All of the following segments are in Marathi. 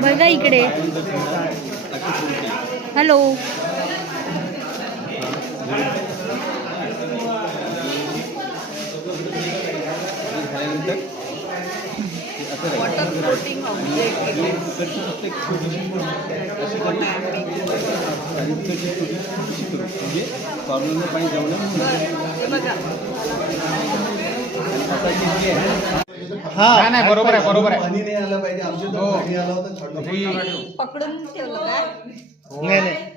बघा इकडे. हॅलो. वॉटर फ्लोटिंग हा नाही बरोबर आहे बरोबर आहे. पाणी नाही आलं पाहिजे आमच्या तर पाणी आलं होतं थंड पकडून ठेवलं काय? नाही नाही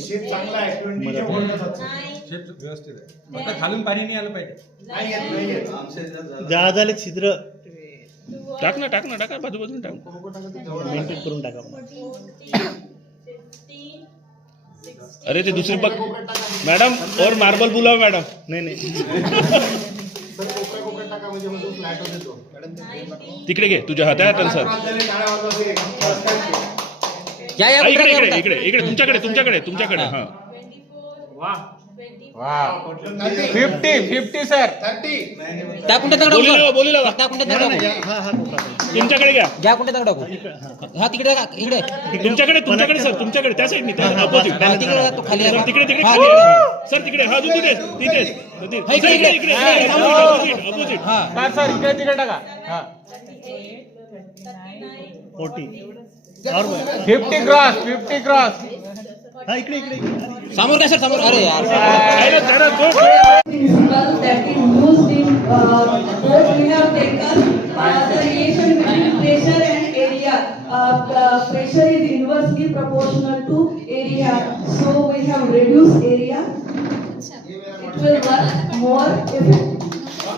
शेप चांगला आहे 20 च्या वरनं जातो. शेप व्यवस्थित आहे. फक्त खालून पाणी नाही आलं पाहिजे. नाही येत नाही येत आमच्या इथं झालं. जहाजाले छिद्र टाक ना टाका बाजूबाजून टाक. मेंटेन करून टाका. अरे ते दुसरी पक मॅडम और मार्बल बुलाव मॅडम. नाही नाही सर कोकण टाका म्हणजे मग फ्लॅट होते तो. तिकडे घे तुझ्या हातात सर. आपल्याला टाळ्या वाजवते एक. इकडे इकडे इकडे तुमच्याकडे हा. वा 50 सर. 30 बोली लावा हा हा तुमच्याकडे घ्या. घ्या कुठे टाकू हा तिकडे इकडे तुमच्याकडे सर तुमच्याकडे त्या साईडनी त्या अपोजिट तिकडे तो खाली सर आहे. तिकडे हा, खाली आहे. सर तिकडे हा तिथे हा, इकडे. अपोजिट हा सर इकडे तिकडे टाका. हा 40 और 50 क्रॉस. हा इकडे इकडे समोर काय सर समोर अरे यार principle that is used in what we have taken the relation between pressure and area. Pressure is inversely proportional to area, so we have reduced area. It will work more effectively.